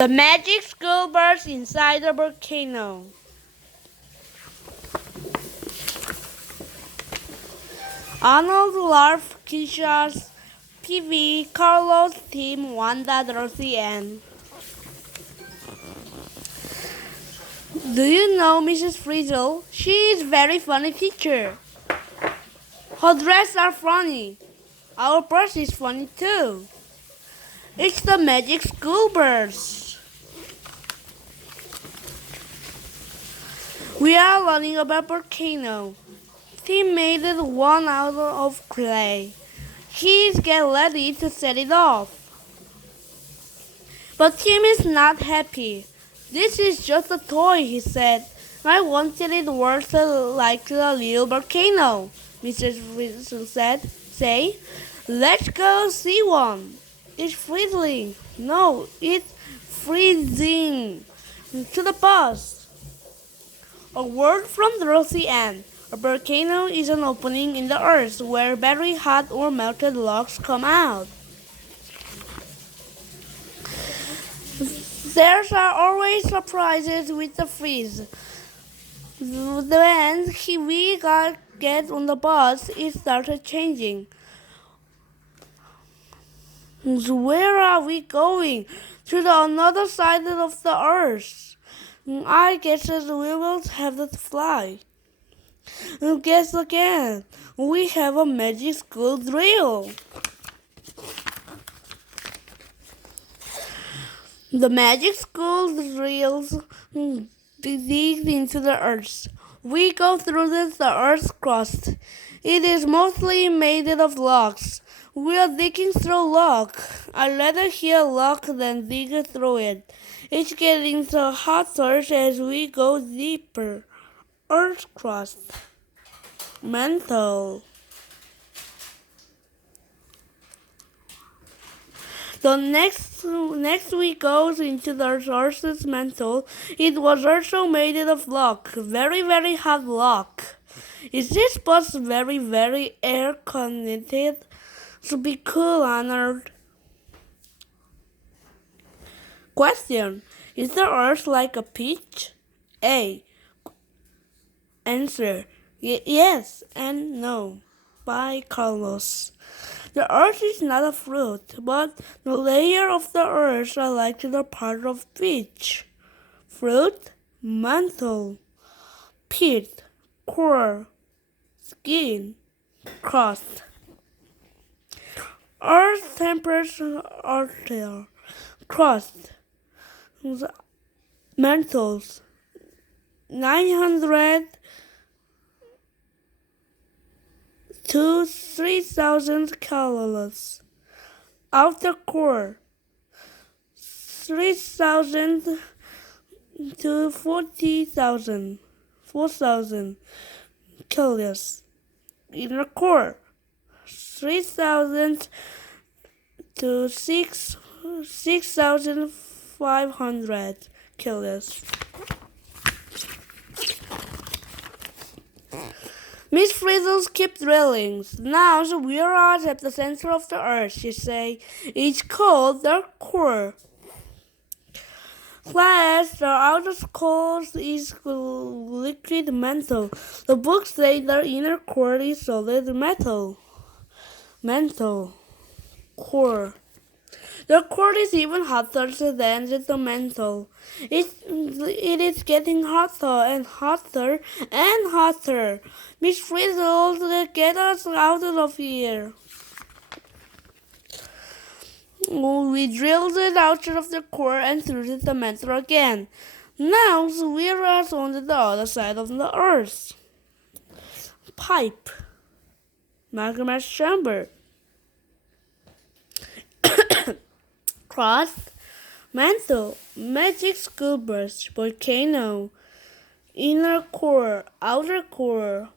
The magic school bus inside the volcano. Arnold, Larf, Kishas, PV, Carlos, Tim, Wanda, Dorothy, and... Do you know Mrs. Frizzle? She is very funny teacher. Her dresses are funny. Our bus is funny too. It's the magic school bus. We are learning about volcano. Tim made one out of clay. He's getting ready to set it off. But Tim is not happy. This is just a toy, he said. I wanted it worked like a little volcano, Mrs. Wilson said. Say, let's go see one. It's freezing. No, it's freezing. To the bus. A word from Dorothy Ann. A volcano is an opening in the earth where very hot or melted logs come out. There are always surprises with the freeze. When we get on the bus, it started changing. Where are we going? To the another side of the earth. I guess we will have to fly. Guess again. We have a magic school drill. The magic school drills dig into the earth. We go through the earth's crust. It is mostly made of logs. We are digging through log. I'd rather hear log than dig through it. It's getting so hotter as we go deeper. Earth crust. Mantle. The next we goes into the earth's mantle. It was also made of log, very, very hot log. Is this bus very, very air conditioned? To be cool, honored. Question. Is the earth like a peach? A. Answer. Yes and no. By Carlos. The earth is not a fruit, but the layer of the earth are like the part of peach. Fruit, mantle, pit, core, skin, crust. Earth temperature, arterial, crust, mantles, 900 to 3,000 calories. Outer core, 3,000 to 40,000, 4,000 calories. Inner core, 3,000 to 6,500 calories. Miss Frizzles kept drilling. Now we are at the center of the earth, she said. It's called the core. Class, the outer core is liquid mantle. The books say the inner core is solid metal. Mantle. Core. The core is even hotter than the mantle. It is getting hotter and hotter and hotter. Miss Frizzle, get us out of here. We drilled it out of the core and through the mantle again. Now we are on the other side of the earth. Pipe. Magma chamber. Crust, mantle, magic school bus, volcano, inner core, outer core.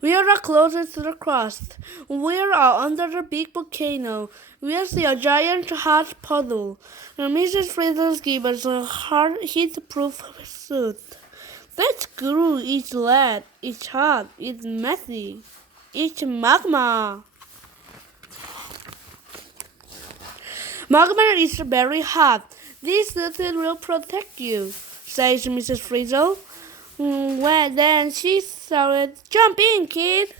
We are closer to the crust. We are under the big volcano. We see a giant hot puddle. Mrs. Frizzle gave us a hard heat-proof suit. That screw is lead. It's hot. It's messy. It's magma. Magma is very hot. This suit will protect you, says Mrs. Frizzle. Then she shouted, "Jump in, kid!"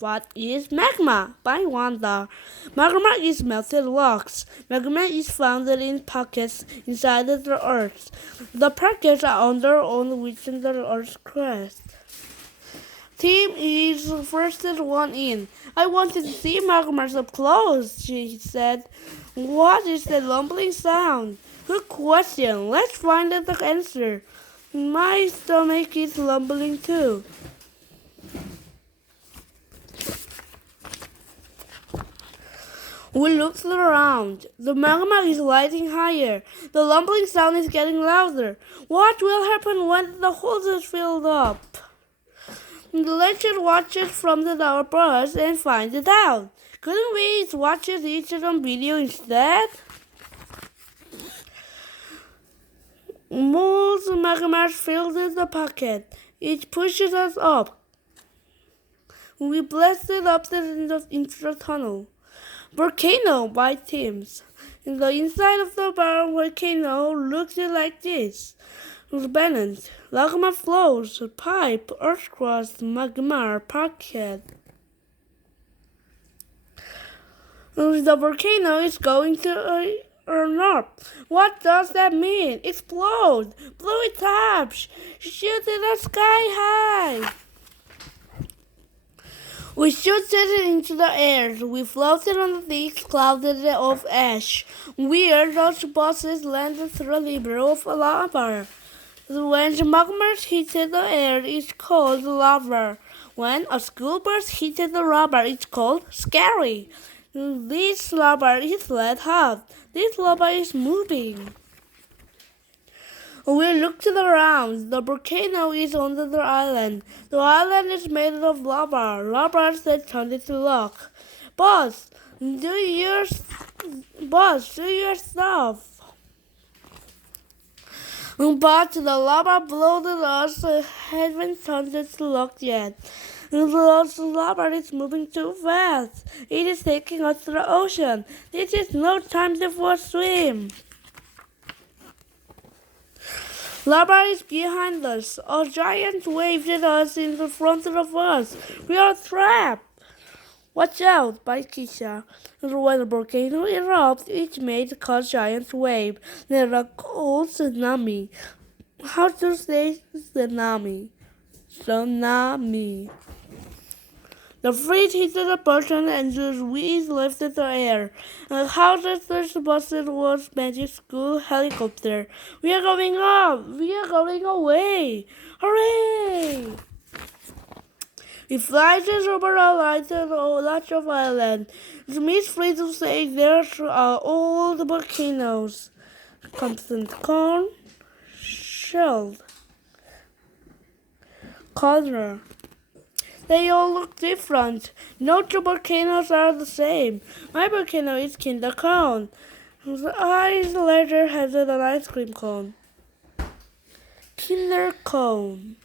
What is magma? I wonder. Magma is melted rocks. Magma is found in pockets inside the earth. The pockets are under on which the earth's crust. Tim is the first one in. "I wanted to see magma up close," she said. "What is the rumbling sound?" "Good question. Let's find out the answer. My stomach is rumbling too." We looked around. The magma is rising higher. The rumbling sound is getting louder. What will happen when the hole is filled up? Let's watch it from the tower bus and find it out. Couldn't we watch it on video instead? More magma fills the pocket. It pushes us up. We blasted up into the tunnel. Volcano by Tim's. The inside of the bar volcano looks like this. Bennett, magma flows, pipe, earth crust, magma pocket. The volcano is going to burn up. What does that mean? Explode! Blow it up! Shoot it up sky high! We shooted into the air. We floated on the thick cloud of ash. We heard those buses landed through a river of lava. When the magma hit the air, it's called lava. When a school bus hit the rubber, it's called scary. This lava is red hot. This lava is moving. We looked around. The volcano is on the island. The island is made of lava. Lava that turned into rock. Boss, do your stuff. But the lava bloated us haven't turned into rock yet. The lava is moving too fast. It is taking us to the ocean. This is no time for a swim. Lava is behind us. A giant wave hit us in the front of us. We are trapped. Watch out, by Keisha. When a volcano erupts, it may cause giant wave. They are called tsunami. How to say tsunami? Tsunami. The freeze hit the button and the wheels lifted the air. How the first bus was magic school helicopter. We are going up! We are going away! Hooray! We fly over a large of island. Miss Frizzle says there are all the volcanoes. Constant corn, shelled, color. They all look different. No two volcanoes are the same. My volcano is Kinder Cone. The eyes later has an ice cream cone. Kinder Cone.